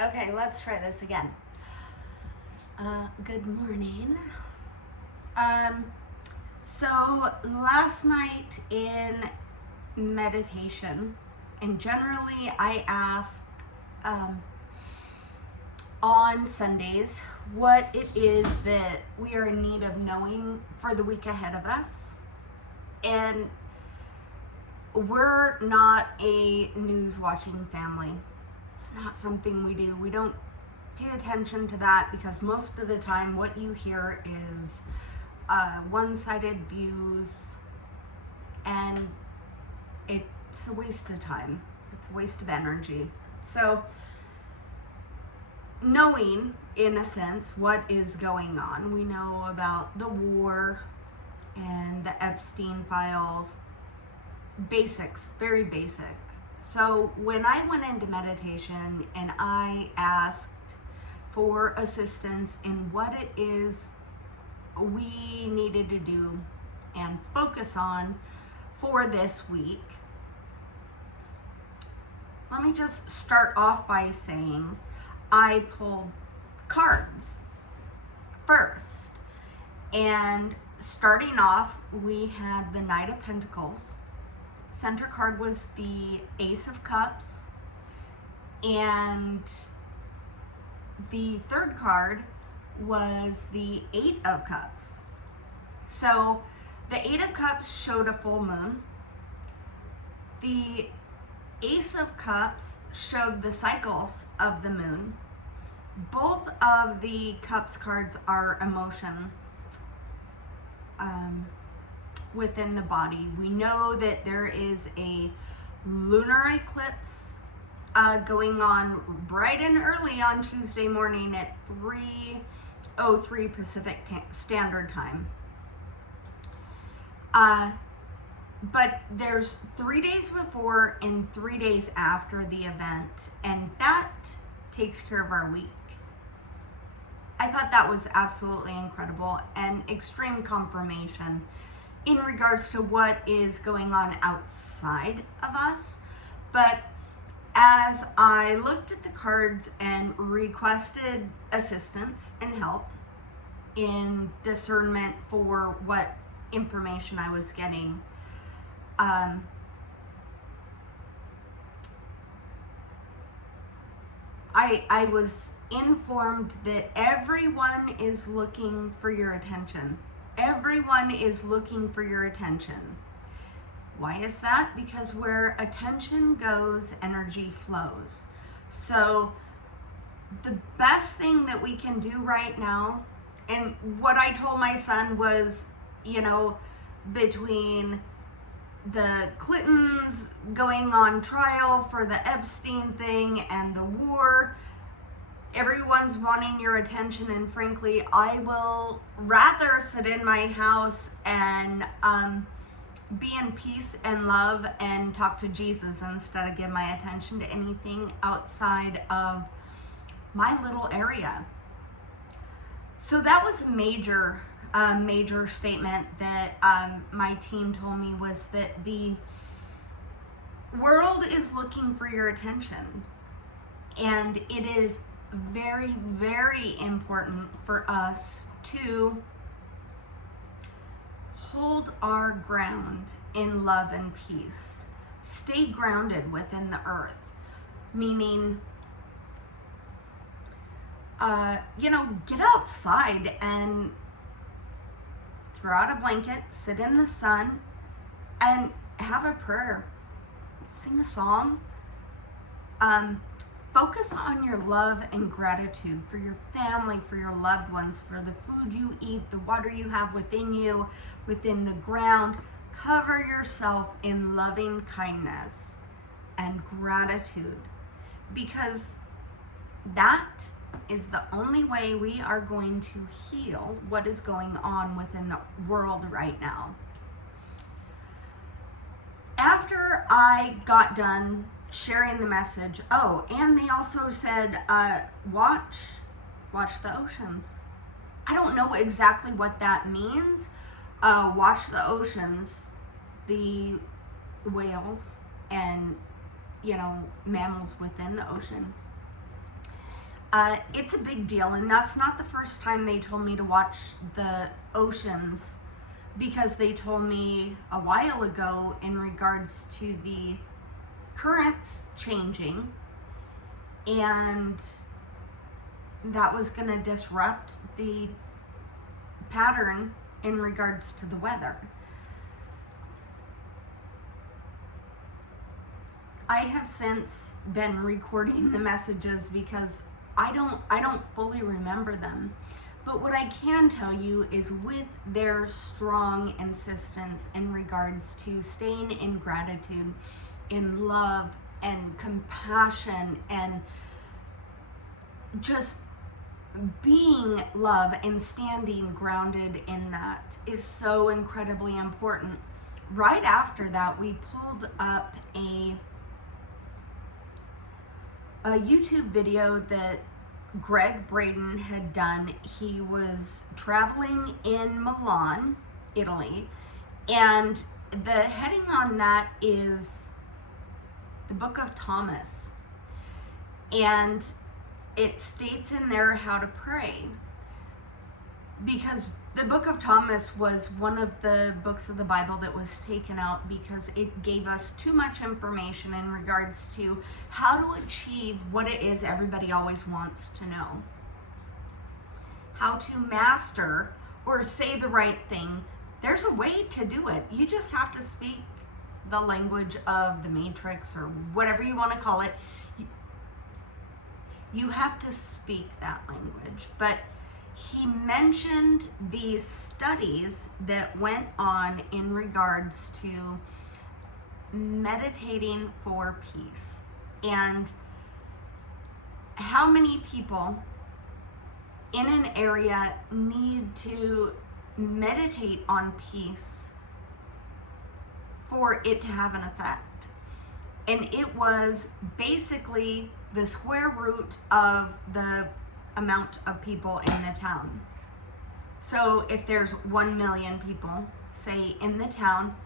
Okay, let's try this again. Good morning. Um, so last night in meditation, and generally I ask on Sundays what it is that we are in need of knowing for the week ahead of us. And we're not a news watching family. It's not something we do. We don't pay attention to that because most of the time what you hear is one-sided views, and it's a waste of time. It's a waste of energy. So knowing, in a sense, what is going on, we know about the war and the Epstein files. Basics, very basic. So when I went into meditation and I asked for assistance in what it is we needed to do and focus on for this week, let me just start off by saying I pulled cards first. And starting off, we had the Knight of Pentacles. Center card was the Ace of Cups. And the third card was the Eight of Cups. So the Eight of Cups showed a full moon. The Ace of Cups showed the cycles of the moon. Both of the Cups cards are emotion within the body. We know that there is a lunar eclipse going on bright and early on Tuesday morning at 3:03 Pacific Standard Time. But there's 3 days before and 3 days after the event, and that takes care of our week. I thought that was absolutely incredible and extreme confirmation in regards to what is going on outside of us. But as I looked at the cards and requested assistance and help in discernment for what information I was getting, I was informed that everyone is looking for your attention. Everyone is looking for your attention. Why is that? Because where attention goes, energy flows. So the best thing that we can do right now, and what I told my son was, between the Clintons going on trial for the Epstein thing and the war, everyone's wanting your attention, and frankly, I will rather sit in my house and be in peace and love and talk to Jesus instead of give my attention to anything outside of my little area. So that was a major statement that my team told me, was that the world is looking for your attention, and it is very, very important for us to hold our ground in love and peace. Stay grounded within the earth, meaning, get outside and throw out a blanket, sit in the sun, and have a prayer. Sing a song. Focus on your love and gratitude for your family, for your loved ones, for the food you eat, the water you have within you, within the ground. Cover yourself in loving kindness and gratitude, because that is the only way we are going to heal what is going on within the world right now. After I got done sharing the message, and they also said, watch the oceans. I don't know exactly what that means. Watch the oceans, the whales, and mammals within the ocean. It's a big deal, and that's not the first time they told me to watch the oceans, because they told me a while ago in regards to the currents changing, and that was going to disrupt the pattern in regards to the weather. I have since been recording the messages because I don't fully remember them. But what I can tell you is, with their strong insistence in regards to staying in gratitude, in love and compassion, and just being love and standing grounded in that is so incredibly important. Right after that, we pulled up a YouTube video that Greg Braden had done. He was traveling in Milan, Italy, and the heading on that is the Book of Thomas. And it states in there how to pray, because the Book of Thomas was one of the books of the Bible that was taken out because it gave us too much information in regards to how to achieve what it is everybody always wants to know. How to master or say the right thing. There's a way to do it. You just have to speak the language of the Matrix, or whatever you want to call it. You have to speak that language. But he mentioned these studies that went on in regards to meditating for peace, and how many people in an area need to meditate on peace for it to have an effect. And it was basically the square root of the amount of people in the town. So if there's 1 million people, say, in the town,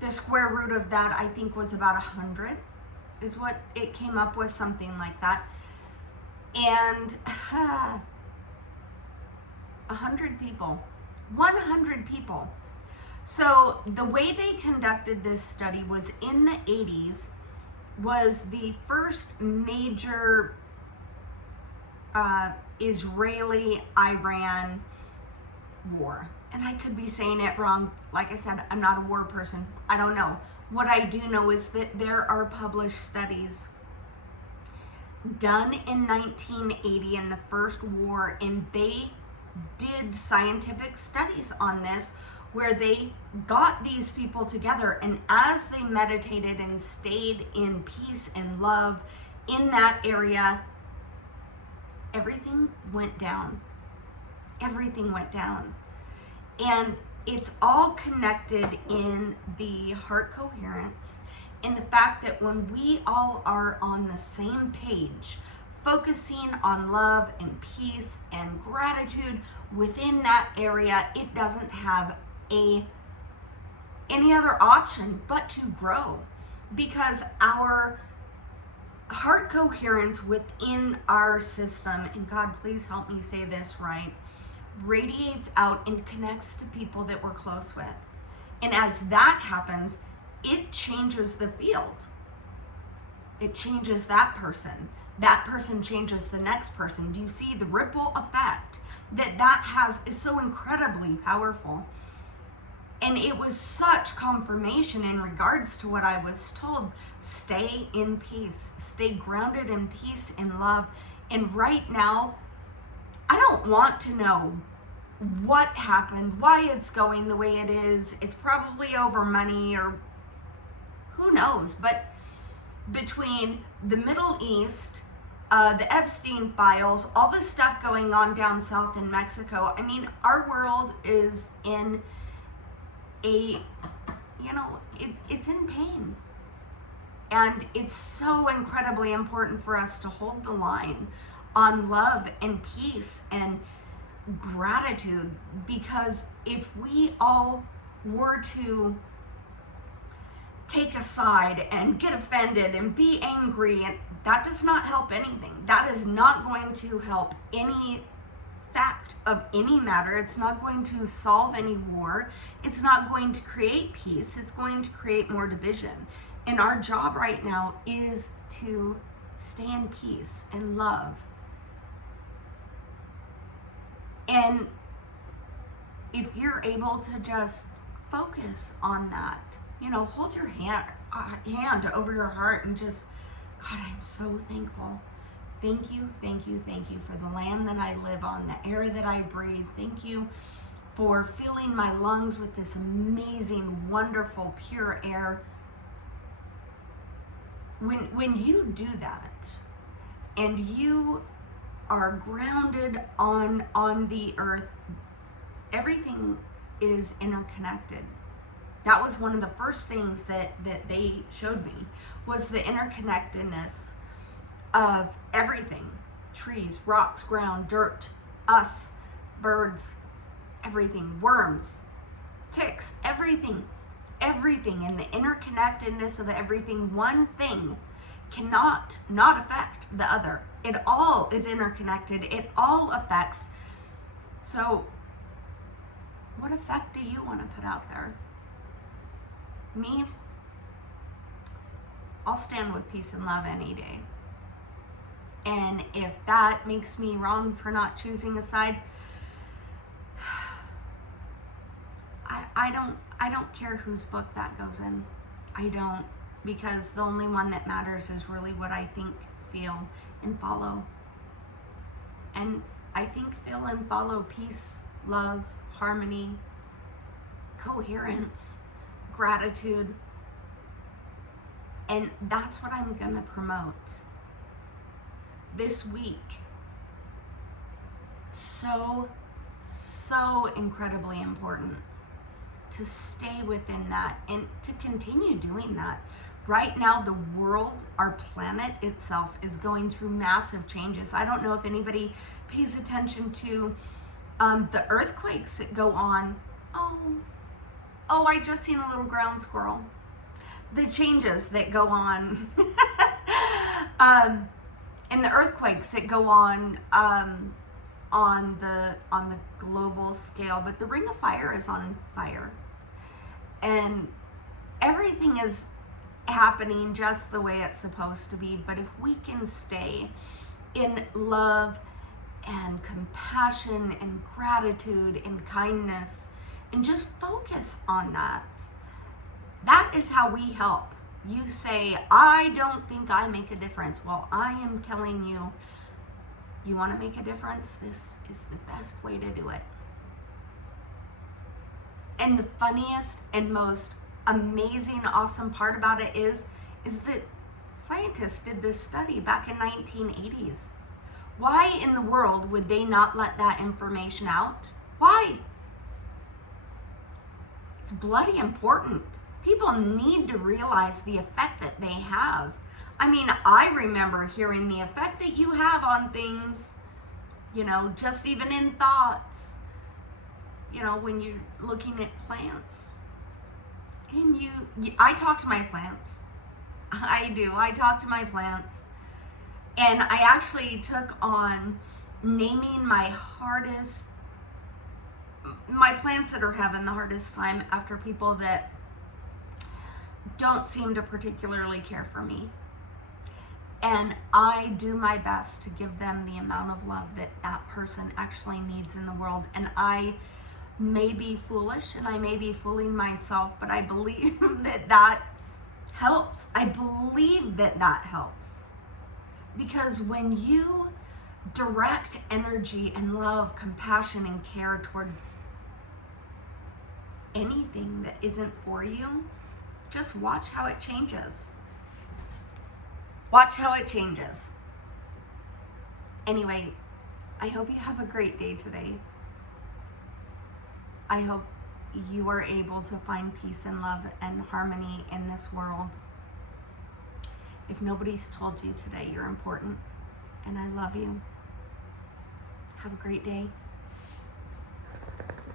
the square root of that, I think, was about 100, is what it came up with, something like that. And 100 people, 100 people. So the way they conducted this study was in the 80s, was the first major Israeli-Iran war. And I could be saying it wrong. Like I said, I'm not a war person. I don't know. What I do know is that there are published studies done in 1980 in the first war, and they did scientific studies on this, where they got these people together, and as they meditated and stayed in peace and love in that area, everything went down. Everything went down. And it's all connected in the heart coherence, in the fact that when we all are on the same page, focusing on love and peace and gratitude within that area, it doesn't have any other option but to grow, because our heart coherence within our system, and God, please help me say this right, radiates out and connects to people that we're close with. And as that happens, it changes the field. It changes that person. That person changes the next person. Do you see the ripple effect that has? Is so incredibly powerful. And it was such confirmation in regards to what I was told. Stay in peace. Stay grounded in peace and love. And right now, I don't want to know what happened, why it's going the way it is. It's probably over money, or who knows. But between the Middle East, the Epstein files, all this stuff going on down south in Mexico, I mean, our world is in it's in pain. And it's so incredibly important for us to hold the line on love and peace and gratitude, because if we all were to take a side and get offended and be angry, and that does not help anything. That is not going to help any fact of any matter. It's not going to solve any war. It's not going to create peace. It's going to create more division. And our job right now is to stay in peace and love. And if you're able to just focus on that, hold your hand over your heart and just, God, I'm so thankful. Thank you, thank you, thank you for the land that I live on, the air that I breathe. Thank you for filling my lungs with this amazing, wonderful, pure air. When you do that and you are grounded on the earth, everything is interconnected. That was one of the first things that they showed me, was the interconnectedness of everything. Trees, rocks, ground, dirt, us, birds, everything, worms, ticks, everything, and the interconnectedness of everything. One thing cannot not affect the other. It all is interconnected. It all affects. So what effect do you want to put out there? Me, I'll stand with peace and love any day. And if that makes me wrong for not choosing a side, I don't care whose book that goes in. I don't, because the only one that matters is really what I think, feel, and follow. And I think, feel, and follow peace, love, harmony, coherence, gratitude. And that's what I'm gonna promote this week. So incredibly important to stay within that and to continue doing that. Right now, the world, our planet itself, is going through massive changes. I don't know if anybody pays attention to the earthquakes that go on. Oh, I just seen a little ground squirrel. The changes that go on and the earthquakes that go on the global scale. But the Ring of Fire is on fire, and everything is happening just the way it's supposed to be. But if we can stay in love and compassion and gratitude and kindness and just focus on that, that is how we help. You say, I don't think I make a difference. Well, I am telling you, you want to make a difference? This is the best way to do it. And the funniest and most amazing, awesome part about it is that scientists did this study back in 1980s. Why in the world would they not let that information out? Why? It's bloody important. People need to realize the effect that they have. I mean, I remember hearing the effect that you have on things, just even in thoughts, when you're looking at plants. And I talk to my plants. I do. I talk to my plants. And I actually took on naming my plants that are having the hardest time after people that don't seem to particularly care for me. And I do my best to give them the amount of love that person actually needs in the world. And I may be foolish and I may be fooling myself, but I believe that helps. I believe that helps. Because when you direct energy and love, compassion, and care towards anything that isn't for you, just watch how it changes. Watch how it changes. Anyway, I hope you have a great day today. I hope you are able to find peace and love and harmony in this world. If nobody's told you today, you're important, and I love you. Have a great day.